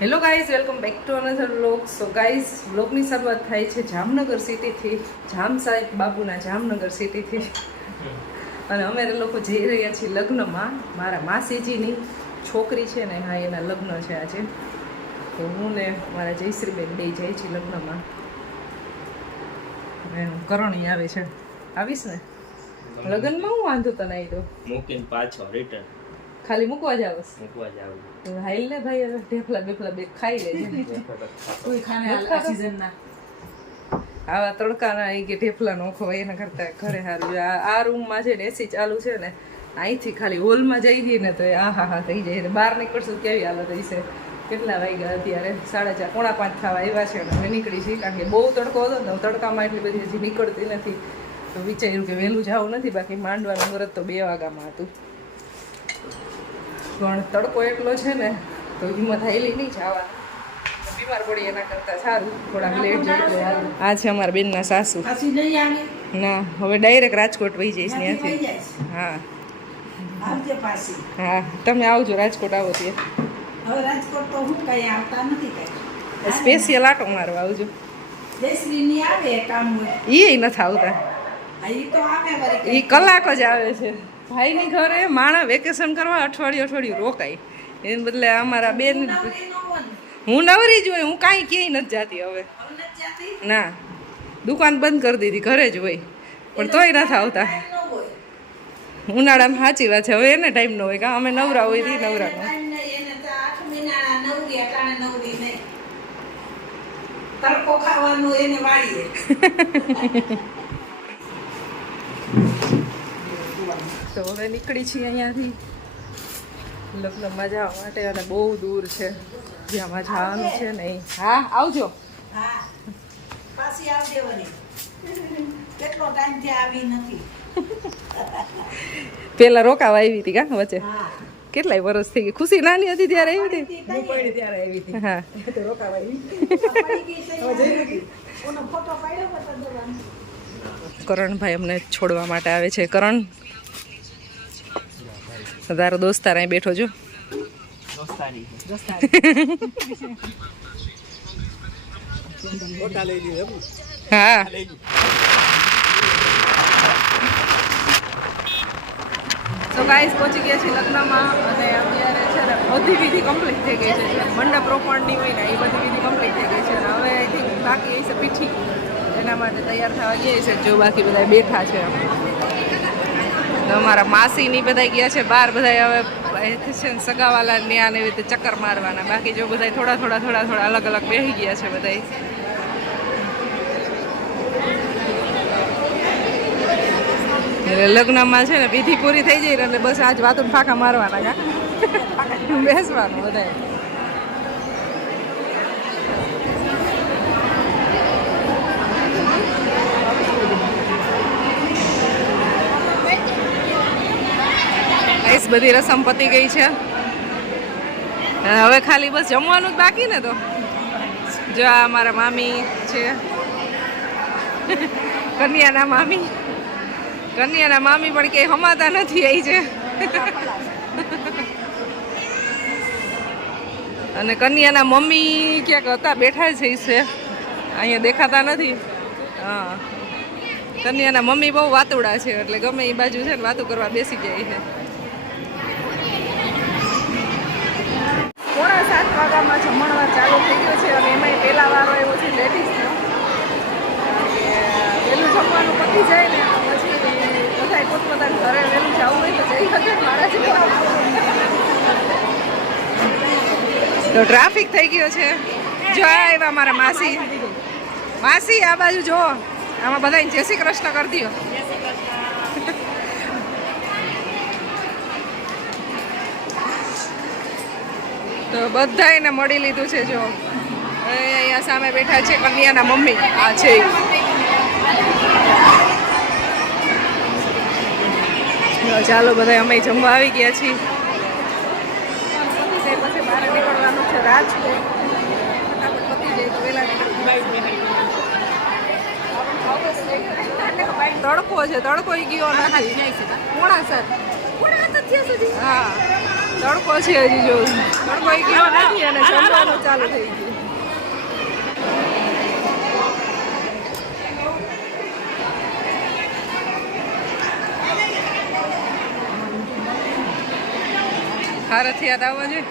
Hello guys, welcome back to another vlog. So guys, વ્લોગની શરૂઆત થાય છે જામનગર સિટીથી, જામ સાહેબ બાબુના જામનગર સિટીથી. અને અમે લોકો જઈ રહ્યા છીએ લગ્નમાં. મારા માસીજીની છોકરી છે ને, હા, એના લગ્ન છે આજે. તો હું ને મારા જયશ્રીબેન બે જાય છીએ લગ્નમાં. કરણી આવે છે. આવીશ ને લગ્નમાં? હું વાંધો તને આવી તો મૂકીને પાછો રિટર્ન ખાલી મૂકવા જ આવસ. મૂકવા જ આવું તો હાઈલ ને ભાઈ, હવે ઢેફલા બેફલા બે ખાઈ લેજે. કોઈ ખાને આ સીઝનના આવા તડકાના એ કે ઢેફલા નો ખવાય એના કરતા ઘરે સારું. આ રૂમમાં છે ને એસી ચાલુ છે ને, અહીંથી ખાલી હોલમાં જઈ દઈએ ને તો આ હા થઈ જાય. બહાર નીકળશું કેવી હાલત હશે. કેટલા વાગ્યા અત્યારે? 4:30 પોણા 5 થવા આવ્યા છે. અમે નીકળી છીએ કારણ કે બહુ તડકો હતો ને, તડકામાં એટલી બધી હજી નીકળતી નથી. તો વિચાર્યું કે વહેલું જવું નથી, બાકી માંડવાનું મુહૂર્ત તો 2 વાગ્યામાં હતું. પણ તડકો એટલો છે ને તો હિંમત હાઈલી નહીં જવા, બીમાર પડી એના કરતાં સારું થોડાક લેટ જઈએ. આ છે અમારા બેનના સાસુ. ના, હવે ડાયરેક્ટ રાજકોટ વહી જઈશ ત્યાંથી. હા હા, તમે આવજો રાજકોટ. આવો ત્યાં સ્પેશિયલ આટો મારવા આવજો. એ નથી આવતા, એ કલાક જ આવે છે. ભાઈની ઘરે માણસ વેકેશન કરવા અઠવાડિયું રોકાય. એને બદલે અમારા બેન, હું નવરી જ હોય, હું કાંઈ ક્યાંય નથી જાતી હવે. ના, દુકાન બંધ કરી દીધી, ઘરે જ હોય. પણ તોય નથી આવતા. ઉનાળામાં સાચી વાત છે, હવે એને ટાઈમ ન હોય. કાં અમે નવરા હોય તી નવરા તો હવે નીકળી છીએ અહીંયાથી લગ્નમાં જવા માટે. અને બહુ દૂર છે જ્યાં જવાનું છે ને. હા, આવજો. પેલા રોકાવા આવી હતી કા વચ્ચે? કેટલાય વર્ષ થઈ ગયા. ખુશી નાની હતી ત્યારે આવી હતી. હા, કરણભાઈ અમને છોડવા માટે આવે છે. કરણ, તારો દોસ્તાર અહીં બેઠો જો. હા, તો ગાઈસ પહોંચી ગયા છીએ લગ્નમાં. અને અત્યારે છે ને બધી વિધિ કમ્પ્લીટ થઈ ગઈ છે. મંડપ રોપણની હોય ને એ બધી વિધિ કમ્પ્લીટ થઈ ગઈ છે. અને હવે આઈ થિંક બાકી છે પીઠી, એના માટે તૈયાર થવા ગયા છે. જો બાકી બધા બેઠા છે. અમારા માસીની બધા ગયા છે બહાર. બધા હવે છે ને સગાવાલા ન્યા ને એવી રીતે ચક્કર મારવાના. બાકી જો બધા થોડા અલગ અલગ બેસી ગયા છે બધા. એટલે લગ્નમાં છે ને વિધિ પૂરી થઈ જાય એટલે બસ આજ વાતું ફાંકા મારવાના. કા બેસવાનું બધા. બધી રસમ પતી ગઈ છે. હવે ખાલી બસ જમવાનું જ બાકી ને. તો જો આ મારા મામી છે, કન્યાના મામી પણ ક્યાંય હમાતા નથી. આવી છે અને કન્યાના મમ્મી ક્યાંક હતા, બેઠા છે. અહીંયા દેખાતા નથી. હા, કન્યાના મમ્મી બહુ વાતુડા છે, એટલે ગમે એ બાજુ છે ને વાતું કરવા બેસી જાય છે. 7:15 વાગ્યામાં જમણવાર ચાલુ થઈ ગયો છે. અને એમાંય પહેલા વારો આવ્યો છે લેડીઝનો. વહેલું જમવાનું પતી જાય ને પછી બધા પોતપોતાના ઘરે વહેલું જવું હોય તો જઈ શકે. મારા તો ટ્રાફિક થઈ ગયો છે. જો આવ્યા મારા માસી આ બાજુ જો. આમાં બધાને જય શ્રી કૃષ્ણ કરી દો. તો બધા એને મળી લીધું છે. જો અહીંયા સામે બેઠા છે કન્યાના મમ્મી. આ છે ચાલો બધા અમે જમવા આવી ગયા છીએ. પછી બહાર નીકળવાનું છે રાજકોટ. ફટાફટ પતી જાય તો વહેલા તડકો છે, તડકો ગયો નથી. 6:30 હા, તડકો છે હજી જો તડકો ઈ ગયો નથી અને જમવાનું ચાલુ થઈ ગયું. હારથી યાદ આવવા જોઈએ.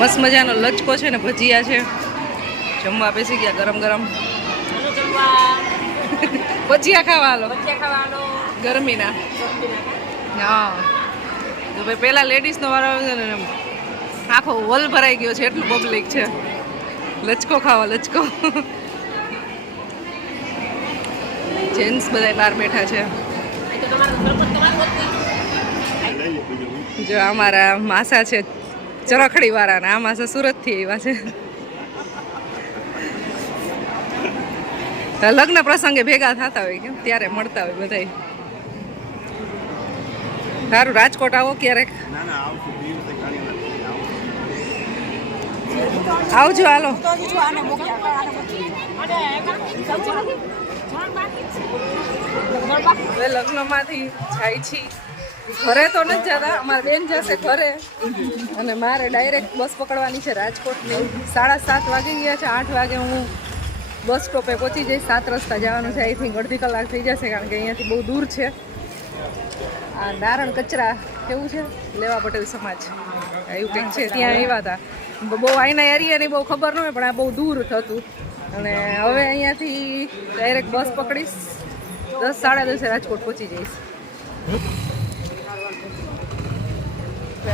મસ્ત મજાનો લચકો છે ને ભજીયા છે. જમવા બેસી ગયા ગરમ ગરમ. ભજીયા ખાવાનો ગરમીના. હા તો ભાઈ પેલા લેડીઝનો વારો આવે ને આખો હોલ ભરાઈ ગયો છે એટલું પબ્લિક છે. લચકો ખાવા લચકો. જેન્ટ્સ બધા બહાર બેઠા છે. જો અમારા માસા છે ચરખડી વાળા ને આ માસા સુરત થી આવ્યા છે. લગ્ન પ્રસંગે ભેગા થતા હોય કેમ ત્યારે મળતા હોય બધા. સારું રાજકોટ આવો ક્યારેક. આવજો હાલો. હવે લગ્નમાંથી જાય છી ઘરે તો નથી જતા. અમારા બેન જશે ઘરે અને મારે ડાયરેક્ટ બસ પકડવાની છે રાજકોટની. 7:30 વાગી ગયા છે. 8 વાગે હું બસ સ્ટોપે પહોંચી જઈશ. 7 રસ્તા જવાનું છે. આઈ થિંક અડધી કલાક થઈ જશે કારણ કે અહીંયાથી બહુ દૂર છે. આ નારણ કચરા કેવું છે લેવા પટેલ સમાજ એવું કંઈક છે ત્યાં આવ્યા હતા. બહુ આઈના એરિયાની બહુ ખબર ન હોય પણ આ બહુ દૂર થતું અને હવે અહીંયાથી ડાયરેક્ટ બસ પકડીશ. 10-10:30 રાજકોટ પહોંચી જઈશ.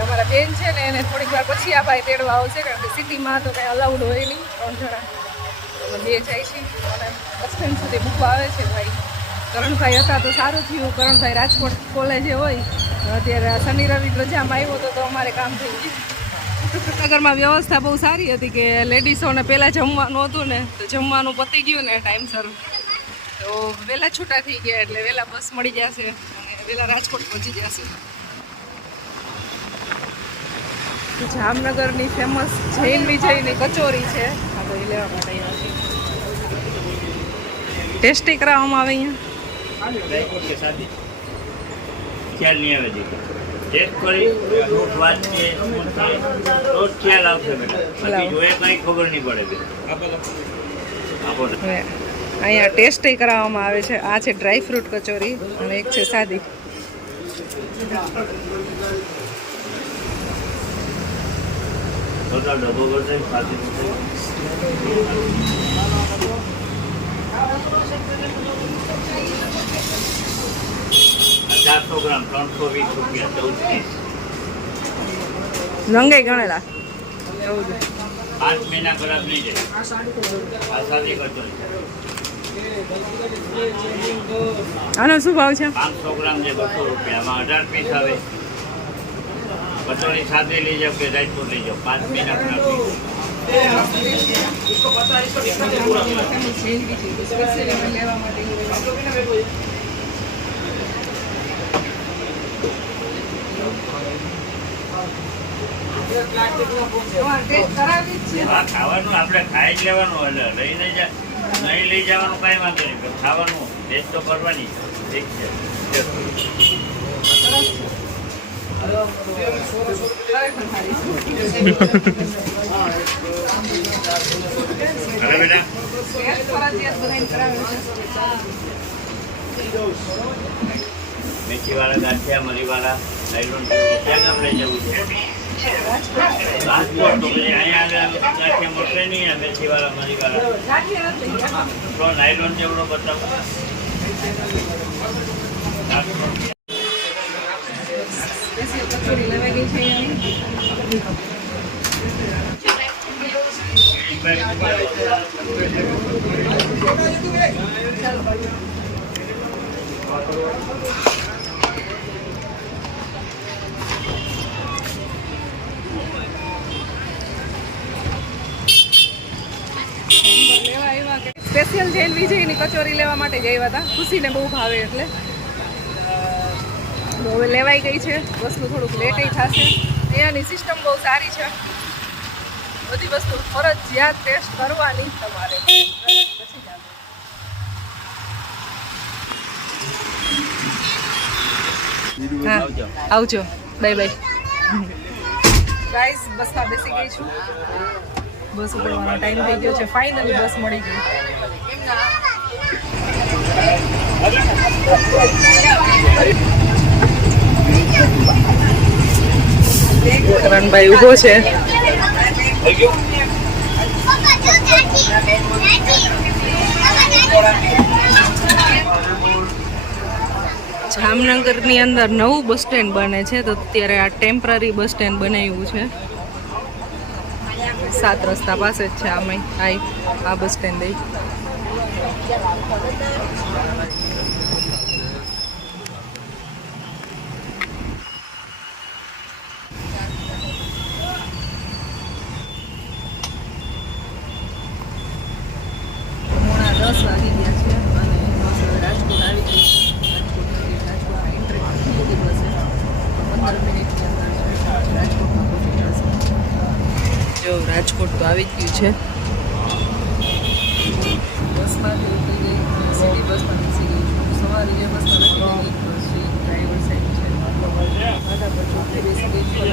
અમારા બેન છે ને એને થોડીક વાર પછી આ ભાઈ તેડવા આવશે કારણ કે સિટીમાં તો કંઈ અલાઉડ હોય નહીં. 3 જણા બે જાય છે અને બસ સ્ટેન્ડ સુધી મૂકવા આવે છે ભાઈ. કરણભાઈ હતા તો સારું થયું. કરણભાઈ રાજકોટ કોલેજે હોય અત્યારે શનિ રવિ રજામાં આવ્યો તો અમારે કામ થઈ ગયું. નગરમાં વ્યવસ્થા બહુ સારી હતી કે લેડીઝોને પહેલાં જમવાનું હતું ને તો જમવાનું પતી ગયું ને ટાઈમસર તો વહેલા છૂટા થઈ ગયા એટલે વહેલા બસ મળી જશે અને વહેલા રાજકોટ પહોંચી જશે. જામનગરની ફેમસ જૈન વિજયની કચોરી છે. આ તો એ લેવા માટે આવ્યા છે. ટેસ્ટી કરાવવામાં આવે અહીંયા. ખ્યાલ નહીં આવે છે. ટેસ્ટ કરી વાત છે તો ખ્યાલ આવશે બેટા. બાકી જોઈએ કંઈ ખબર નહીં પડે બેટા. હવે અહીંયા ટેસ્ટી કરાવવામાં આવે છે. આ છે ડ્રાય ફ્રૂટ કચોરી અને એક છે સાદી. total ડબ્બો કરશે સાચી 400 ગ્રામ 320 રૂપિયા 14 રંગે ગણેલા 5 મહિના ખરાબ નહીં જાય. આ સાદી કચોરી આનો શું ભાવ છે? 500 ગ્રામ જે 200 રૂપિયામાં 18 પીસ આવે. કચોરી સાથે લઈ જાઓ કે રાયપુર લઈ જાઓ 5 મહિના ખરાબ નહીં. ખાવાનું આપણે ખાઈ જ લેવાનું એટલે લઈને નહીં લઈ જવાનું કાંઈ વાંધો નહીં. ખાવાનું ટેસ્ટ તો કરવાની. ઠીક છે. અરે બેટા મેથીવાળા ગાંઠિયા મરીવાળા નાયલોન ક્યાં ગામ લઈ જવું છે? રાજકોટ. તો પછી અહીંયા ગાંઠિયા મળશે નહીં. આ મેથીવાળા મરીવાળા તો નાયલોન જેવડો બતાવો. કચોરી લેવા ગઈ છે સ્પેશિયલ જૈન વિજયની કચોરી લેવા માટે જ આવ્યા હતા. ખુશીને બહુ ભાવે એટલે તો હવે લેવાઈ ગઈ છે. વસ્તુ થોડુંક લેટ થશે. અહીંયાની સિસ્ટમ બહુ સારી છે. બધી વસ્તુ ફરજિયાત ટેસ્ટ કરવાની તમારે. પછી જ આવે. હા, આવજો. Bye bye. ગાઈઝ બસમાં બેસી ગઈ છું. બસ ઉપડવાનો ટાઈમ થઈ ગયો છે. ફાઇનલી બસ મળી ગઈ. કરણભાઈ ઊભો છે. જામનગરની અંદર નવું બસ સ્ટેન્ડ બને છે તો અત્યારે આ ટેમ્પરરી બસ સ્ટેન્ડ બનાવ્યું છે. 7 રસ્તા પાસે જ છે. આમાં આ બસ સ્ટેન્ડ રાજકોટ તો આવી જ ગયું છે. બસમાં સિટી બસમાં બેસી ગઈ છું. સવારે જે બસમાં લખી ડ્રાઈવર સાઈડ છે માથા પર ચોખ્ખી બેસી ગઈ છું.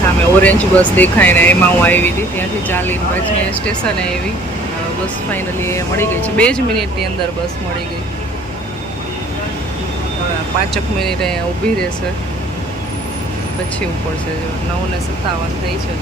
સામે ઓરેન્જ બસ દેખાય ને એમાં હું આવી હતી. ત્યાંથી ચાલીને પાછી સ્ટેશને આવી. બસ ફાઇનલી મળી ગઈ છે. 2 જ મિનિટની અંદર બસ મળી ગઈ. હવે 5 મિનિટ અહીંયા ઊભી રહેશે પછી ઉપડશે. જો 9:57 થઈ છે.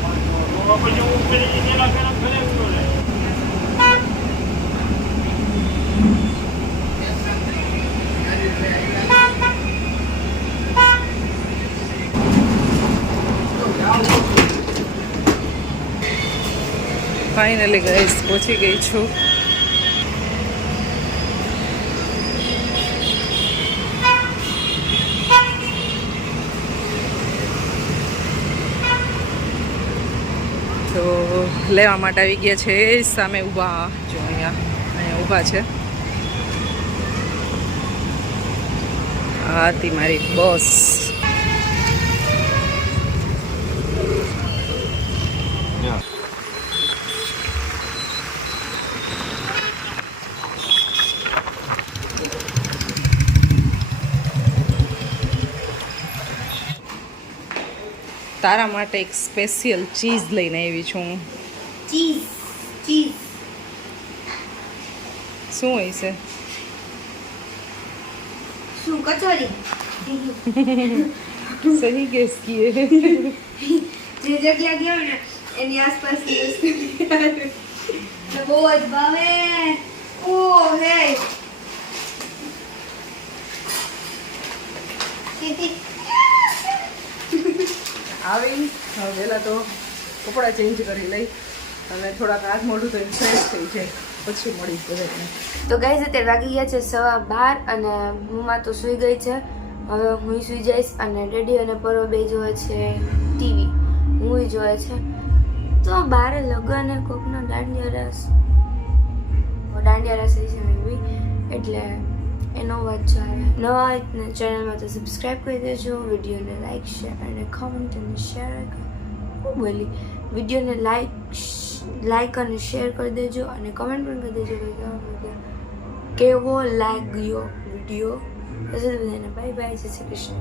ફાઇનલી ગાઈસ પહોંચી ગઈ છું. તો લેવા માટે આવી ગયા છે. સામે ઊભા જો અહીંયા ઊભા છે. આ હતી મારી બસ. તારા માટે એક સ્પેશિયલ ચીઝ લઈને આવી છું. ચીઝ શું હોય છે? શું કચોરી? સહી ગેસ કીએ. જે જગ્યા ગયો ને એની આસપાસની વસ્તુ બહુ જ ભાવે. ઓ હે આવી હવે પહેલાં તો કપડાં ચેન્જ કરી લઈ અને થોડાક હાથ મોઢું તો ફ્રેશ થઈ જાય પછી મળીશ બધાને. તો ગાઈઝ અત્યારે વાગી ગયા છે 12:15 અને હું તો સૂઈ ગઈ છે. હવે હું સૂઈ જઈશ અને ડેડી અને પરો બે જોવે છે ટીવી. હું જોવે છે તો બારે લગન કોકના દાંડિયા રસ થઈ છે મેબી એટલે એનો વાત ચાલે. નવા હોય ચેનલમાં તો સબસ્ક્રાઈબ કરી દેજો. વિડીયોને લાઈક શેર અને કમેન્ટ અને શેર હું બોલી વિડીયોને લાઈક અને શેર કરી દેજો અને કમેન્ટ પણ કરી દેજો કેવો લાગ્યો વિડીયો. બધાને બાય બાય. જય શ્રી કૃષ્ણ.